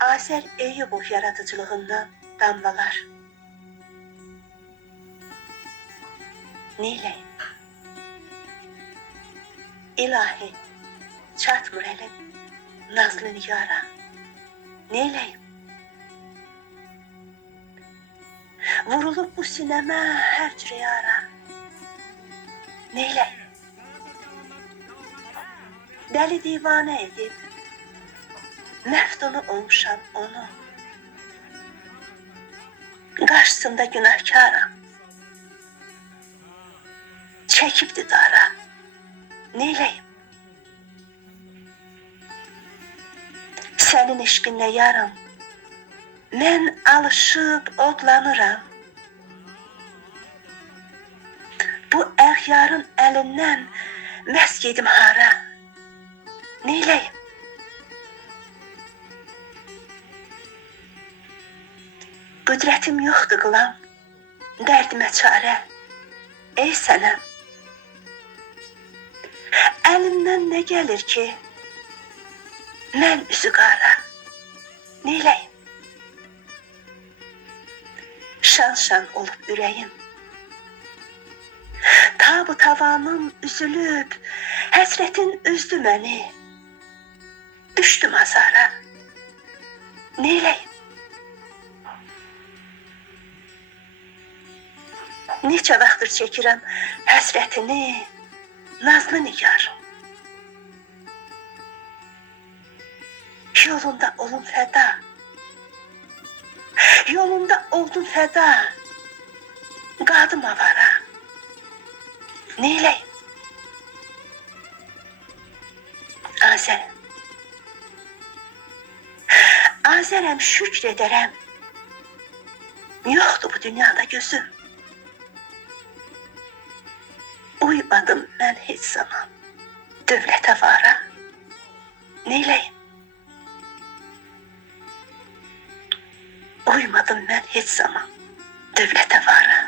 Azer Eyyubov yaratıcılığından damlalar. Neyleyim? İlahi, çatmır elim, nazlı nigara. Neyleyim? Vurulup bu sineme her cür yara. Neyleyim? Deli divane edip, meftunu olmuşam onu. Karşısında günahkaram. Çekip didara. Neyleyim? Senin eşkinle yarım. Men alışıp odlanıram. Bu əhyarın elinden məsk yedim hara. Neyleyim? Qüdrətim yoxdur qılam, dərdimə çarə. Ey sənəm, əlimdən nə gəlir ki, mən üzü qara. Neyleyim? Şan-şan olub ürəyim. Ta bu tavanım üzülüb, həsrətin üzdü məni. Düşdüm azara. Neyleyim? Neçə vaxtdır çəkirəm həsrətini, nazlı nigar. Yolunda olun fəda. Yolunda oldun fəda. Qadım avara. Neyleyim? Azərəm. Azərəm, şükr edərəm. Yoxdur bu dünyada gözüm. Uymadım mən heç zaman dövlətə vara. Neyleyim? Uymadım mən heç zaman dövlətə vara.